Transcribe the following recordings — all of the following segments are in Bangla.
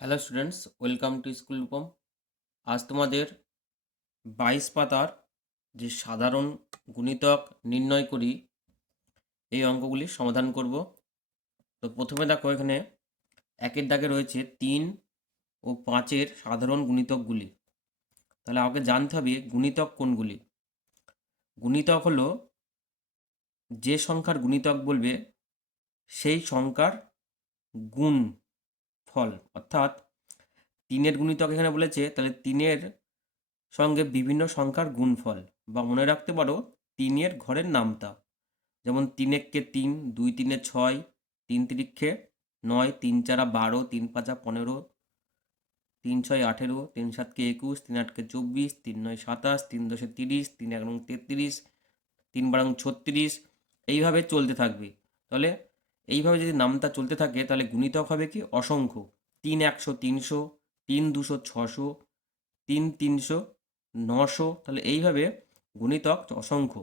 Hello students, welcome to school Rupam. আজ তোমাদের 22 পাতার যে সাধারণ গুণিতক নির্ণয় করি এই অঙ্কগুলি সমাধান করব। তো প্রথমে দেখো, এখানে একের দাগে রয়েছে 3 ও 5-এর সাধারণ গুণিতকগুলি। তাহলে আমাকে জানতে হবে গুণিতক কোনগুলি। গুণিতক হলো যে সংখ্যার গুণিতক বলবে সেই সংখ্যার গুণ ফল, অর্থাৎ 3-এর গুণিতক এখানে বলেছে, তাহলে 3-এর সঙ্গে বিভিন্ন সংখ্যার গুণফল, বা মনে রাখতে পারো 3-এর ঘরের নামতা। যেমন 3 একে 3, 2 3 6, 3 তিরিক্ষে 9, 3 4 12, 3 5 15, 3 6 18, 3 7 21, 3 8 24, 3 9 27, 3 10 30, 3 11 33, 3 12 36, এইভাবে চলতে থাকবে। তাহলে এইভাবে যদি নামতা চলতে থাকে তাহলে গুণিতক হবে কি অসংখ্য। 3 100 300, 3 200 600, 3 300 900, তাহলে এইভাবে গুণিতক অসংখ্য।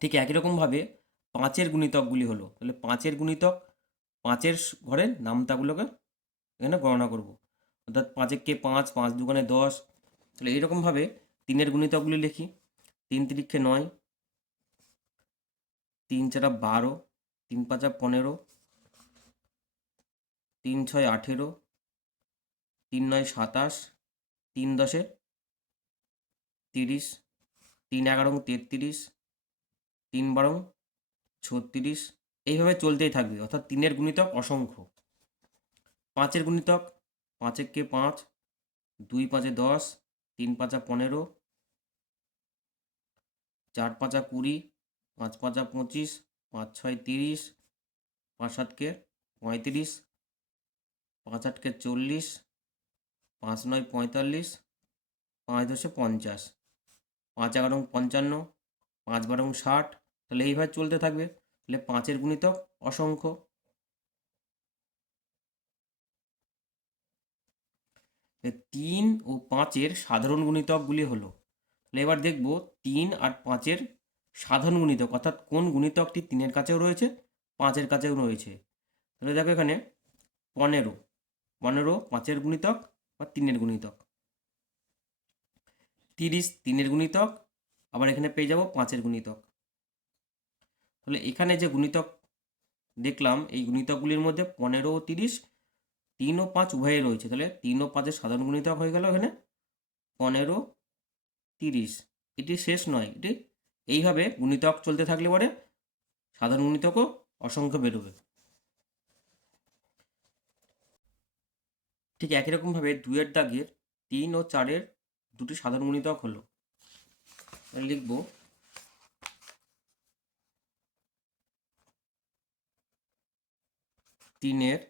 ঠিক একই রকমভাবে 5-এর গুণিতকগুলি হলো, তাহলে 5-এর গুণিতক 5-এর ঘরের নামতাগুলোকে এখানে গণনা করব। অর্থাৎ 5 একে 5, 5 দুগুণে 10। তাহলে এইরকমভাবে 3-এর গুণিতকগুলি লিখি। 3 তিরিক্ষে 9, 3 4 12, 3 5 15, 3 6 18, 3 9 27, 3 10 30, 3 11 33, 3 12 36, এইভাবে চলতেই থাকবে। অর্থাৎ 3-এর গুণিতক অসংখ্য। 5-এর গুণিতক 5 একে 5, 2 5 10, 3 5 15, 4 5 20, 5 5 25, 5 6 30, 5 7 35, 5 8 40, 5 9 45, 5 10 50, 5 11 55, 5 12 60। তাহলে এইভাবে চলতে থাকবে। তাহলে 5-এর গুণিতক অসংখ্য। 3 ও 5-এর সাধারণ গুণিতকগুলি হলো। তাহলে এবার দেখব 3 আর 5-এর সাধারণ গুণিতক, অর্থাৎ কোন গুণিতকটি 3-এর কাছেও রয়েছে 5-এর কাছেও রয়েছে। তাহলে দেখো এখানে 15, 15 5-এর গুণিতক বা 3-এর গুণিতক। 30 3-এর গুণিতক, আবার এখানে পেয়ে যাব 5-এর গুণিতক। তাহলে এখানে যে গুণিতক দেখলাম এই গুণিতকগুলির মধ্যে 15 ও 30 3 ও 5 উভয়ই রয়েছে। তাহলে 3 ও 5-এর সাধারণ গুণিতক হয়ে গেল এখানে 15 30। এটি শেষ নয়, এটি এইভাবে গুণিতক চলতে থাকলে পরে সাধারণ গুণিতকও অসংখ্য বেরোবে। ঠিক একই রকমভাবে 2-এর দাগের 3 ও 4-এর দুটি সাধারণ গুণিতক হলো। লিখব 3-এর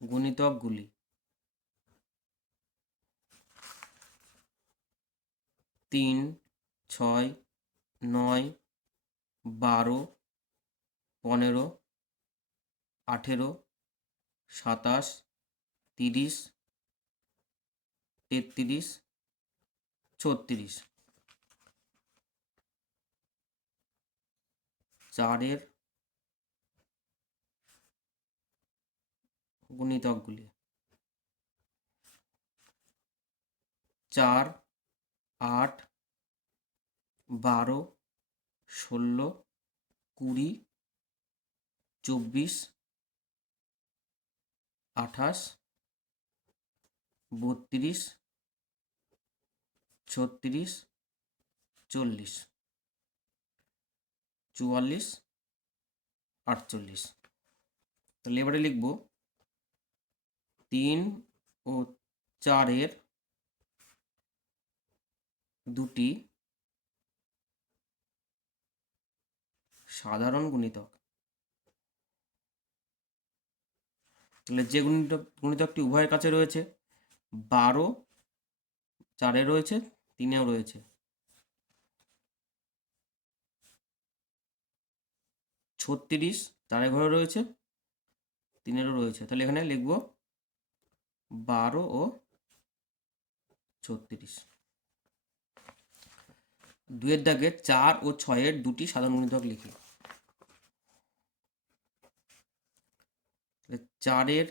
গুণিতকগুলি। 3 6 9 12 15 18 27 30 33 36। 4-এর গুণিতকগুলি 4 8 12 16 20 24 28 32 36 40 44 48। তাহলে এবারে লিখব 3 ও 4-এর দুটি সাধারণ গুণিতক। তাহলে যে গুণিতকটি উভয়ের কাছে রয়েছে 12 4-এ রয়েছে, 3-এও রয়েছে। 36 4-এর ঘরে রয়েছে, 3-এরও রয়েছে। তাহলে এখানে লিখব 12 ও 36। 2-এর দাগে 4 ও 6-এর দুটি সাধারণ গুণিতক লিখি। 4-এর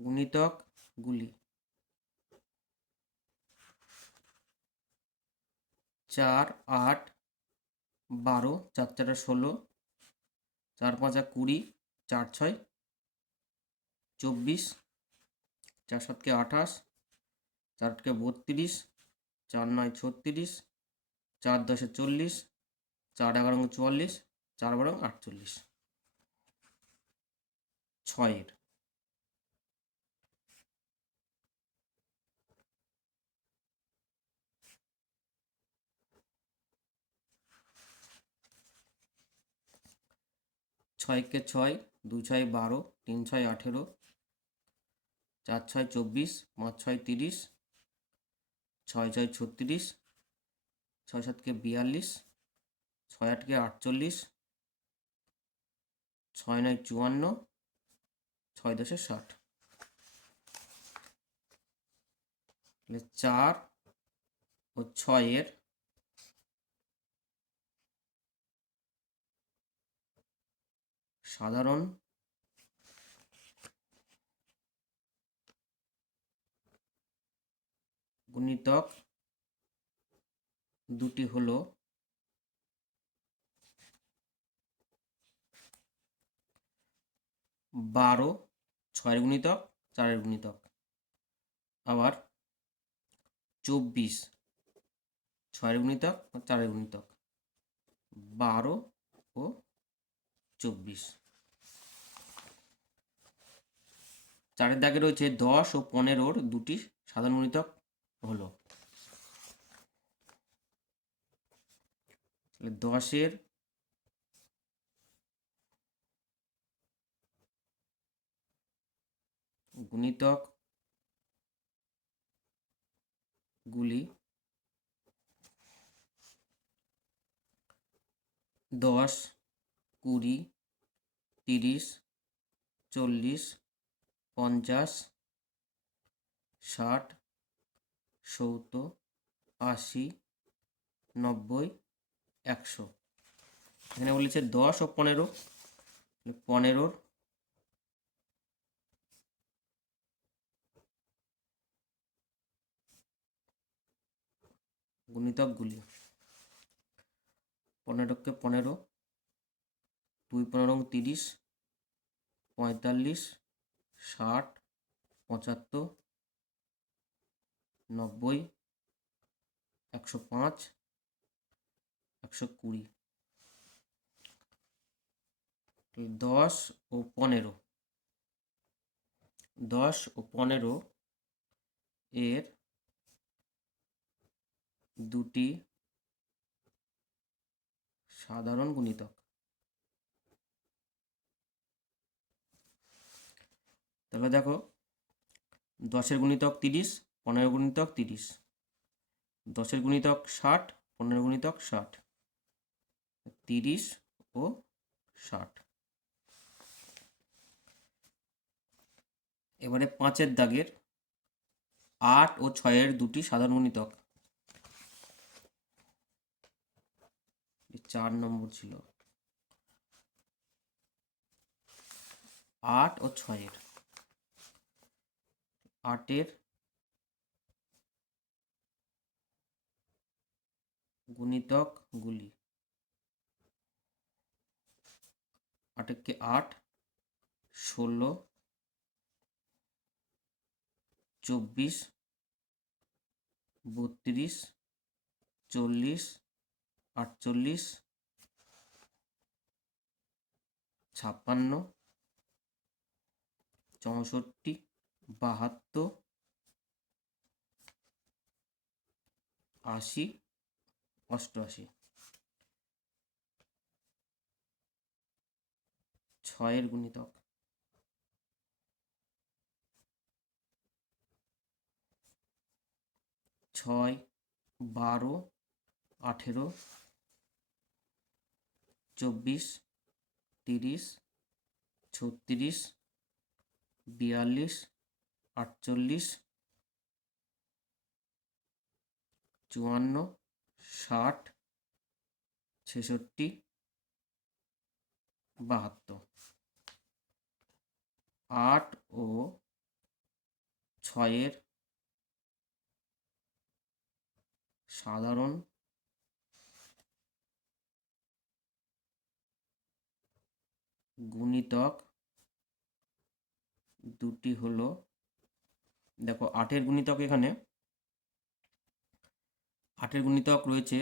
গুণিতকগুলি 4, 8, 12, 4 4 16, 4 5 20, 4 6 24, 4 7 28, 4 8 32, 4 9 36, 4 10 40, 4 11 44, 4 12 48, 6-এর 6 কে 6, 2 6 12, 3 6 18, 4 6 24, 5 6 30, 6 6 36, 6 7 কে 42, 6 8 কে 48, 6 9 54, 6 10 60। 4 ও 6-এর সাধারণ গুণিতক দুটি হলো 12, 6-এর গুণিতক, 4-এর গুণিতক। আবার 24, 6-এর গুণিতক, 4-এর গুণিতক। 12 ও 24। 4-এর দাগে রয়েছে 10 ও 15-র দুটি সাধারণ গুণিতক হলো 10-এর গুণিতক গুলি 10, 20, 30, 40, 50, 60, 70, 80, 90, 100। এখানে বলেছে 10 ও 15, 15-র গুণিতকগুলি 15 কে 15, 2 15 30, 45, 60, 75, 90, 105, 120। 10 ও 15, 10 ও 15 এর দুটি সাধারণ গুণিতক। তাহলে দেখো 10-এর গুণিতক 30, 15-এর গুণিতক 30, 10-এর গুণিতক 60, 15-এর গুণিতক 60, 30 ও 60। এবারে 5-এর দাগের 8 ও 6-এর দুটি সাধারণ গুণিতক। 4 নম্বর ছিল 8 ও 6-এর। 8-এর গুণিতকগুলি 8 কে 8, 16, 24, 32, 40, 48, 56, 64, 72, 80, 88। 6-এর গুণিতক 6, 12, 18, 24, 30, 36, 42, 48, 54, 60, 66, 72। 8 ও 6-এর সাধারণ গুণিতক দুটি হলো, দেখো 8-এর গুণিতক, এখানে 8-এর গুণিতক রয়েছে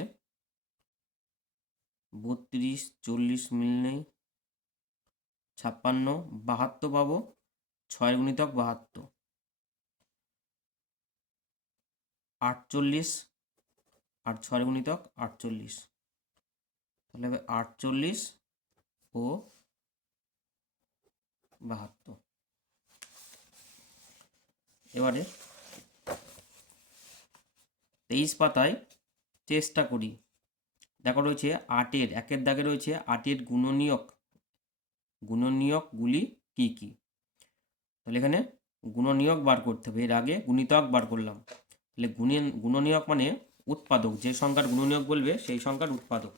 32, 40 মিল নেই, 56, 72 পাবো, 6-এর গুণিতক 72, 48 আর 6-এর গুণিতক 48, তাহলে হবে 48 ও 72। এবারে 23 পাতায় চেষ্টা করি। দেখো রয়েছে 8-এর 1-এর দাগে রয়েছে 8-এর গুণনীয়কগুলি কি কি। তাহলে এখানে গুণনীয়ক বার করতে হবে, এর আগে গুণিতক বার করলাম। তাহলে গুণনীয়ক মানে উৎপাদক, যে সংখ্যার গুণনীয়ক বলবে সেই সংখ্যার উৎপাদক।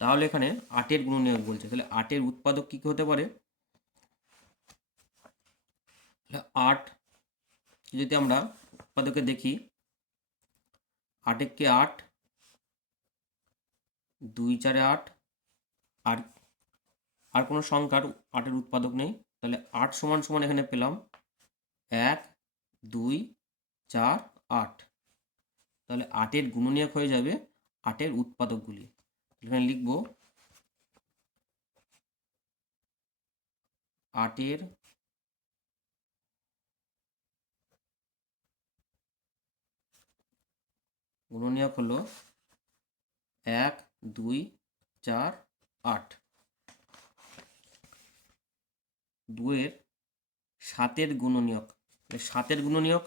তাহলে এখানে 8-এর গুণনীয়ক বলছে, তাহলে 8-এর উৎপাদক কি কি হতে পারে। 8 যদি আমরা উৎপাদকে দেখি, 8-একে 8, 2 4 8, আর কোনো সংখ্যার 8-এর উৎপাদক নেই। তাহলে 8 সমান সমান এখানে পেলাম 1 2 4 8। তাহলে 8-এর গুণনীয়ক হয়ে যাবে 8-এর উৎপাদকগুলি। এখানে লিখব 8-এর গুণনীয়ক হলো 1 2 4 8। 2-এর 7-এর গুণনীয়ক, 7-এর গুণনীয়ক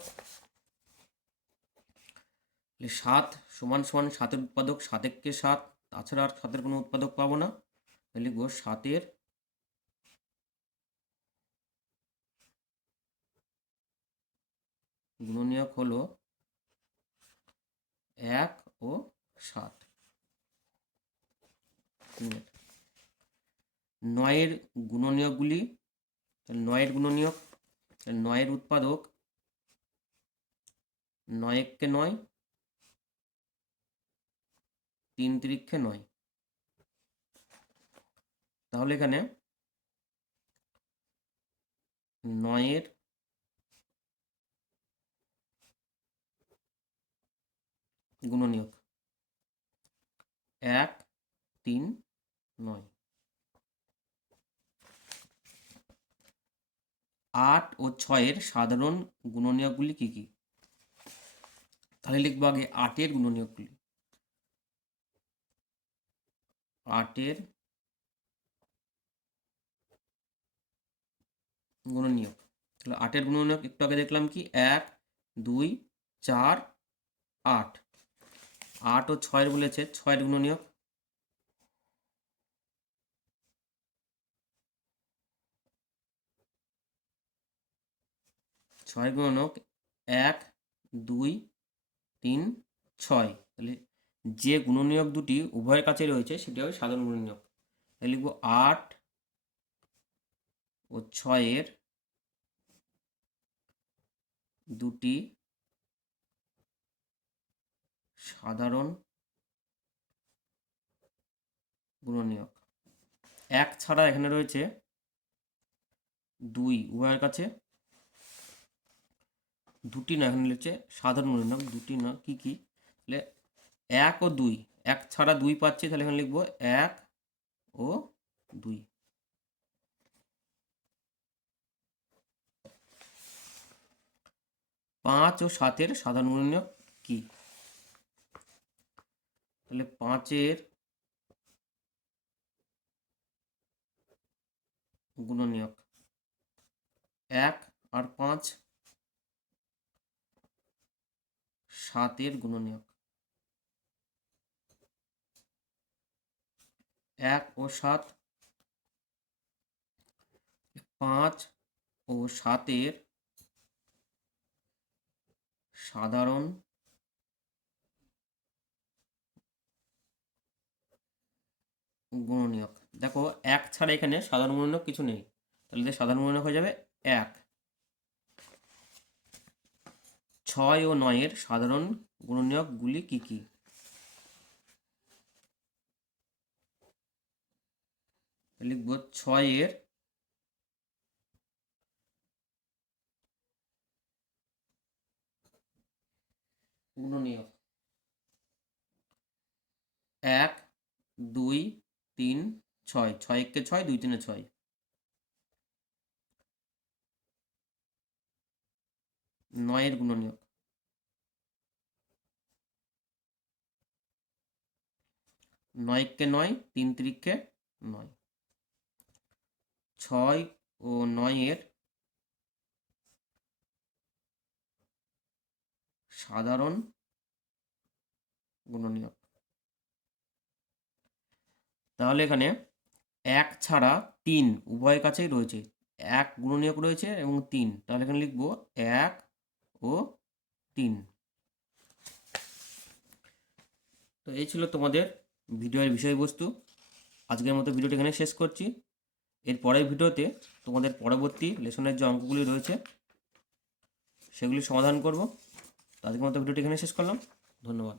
7 সমান সমান 7-এর উৎপাদক, 7-একে 7, তাছাড়া আর 7-এর কোনো উৎপাদক পাবো না। তাহলে লিখব 7-এর গুণনীয়ক হলো 1 ও 7। 9-এর গুণনীয়কগুলি, 9-এর গুণনীয়ক, 9-এর উৎপাদক 9 1 9, 3 3 9। তাহলে এখানে 9-এর গুণনীয়ক 1 3 9। 8 ও 6-এর সাধারণ গুণনীয়কগুলি কি কি। তাহলে লিখবো আগে 8-এর গুণনীয়কগুলি। 8-এর গুণনীয়ক, তাহলে 8-এর গুণনীয়ক একটু আগে দেখলাম কি 1 2 4 8। 8 ও 6-এর বলেছে 6-এর গুণনীয়ক, 6-এর গুণনীয়ক 1 2 3 6। তাহলে যে গুণনীয়ক দুটি উভয়ের কাছে রয়েছে সেটি হবে সাধারণ গুণনীয়ক। তাহলে লিখব 8 ও 6-এর দুটি সাধারণ গুণনীয়ক। 1 ছাড়া এখানে রয়েছে 2 উভয়ের কাছে, দুটি না, এখানে লিখছে সাধারণ গুণনীয়ক দুটি না, কি কি। তাহলে 1 ও 2, 1 ছাড়া 2 পাচ্ছি, তাহলে এখানে লিখবো 1 ও 2। 5 ও 7-এর সাধারণ গুণনীয়ক কি। তাহলে 5-এর গুণনীয়ক 1 আর 5। 7-এর গুণনীয়ক 1 ও 7। 5 ও 7-এর সাধারণ গুণনীয়ক, দেখো 1 ছাড়া এখানে সাধারণ গুণনীয়ক কিছু নেই, তাহলে এদের সাধারণ গুণনীয়ক হয়ে যাবে 1। 6 ও 9 এর সাধারণ গুণনীয়কগুলি কি কি? লিখব 6 এর গুণনীয়ক 1, 2, 3, 6। 6 একে 6, 2 3 6। 9 এর গুণনীয়ক 9 কে 9, 3 3 9। 6 ও 9 এর সাধারণ গুণনীয়ক। তাহলে এখানে 1 ছাড়া 3 উভয়ের কাছেই রয়েছে, 1 গুণনীয়ক রয়েছে এবং 3, তাহলে এখানে লিখব 1 ও 3। তো এই ছিল তোমাদের ভিডিওর বিষয়বস্তু। আজকের মতো ভিডিওটি এখানে শেষ করছি। এর পরের ভিডিওতে তোমাদের পরবর্তী লেসনের যে অঙ্কগুলি রয়েছে সেগুলি সমাধান করব। তো আজকের মতো ভিডিওটি এখানে শেষ করলাম। ধন্যবাদ।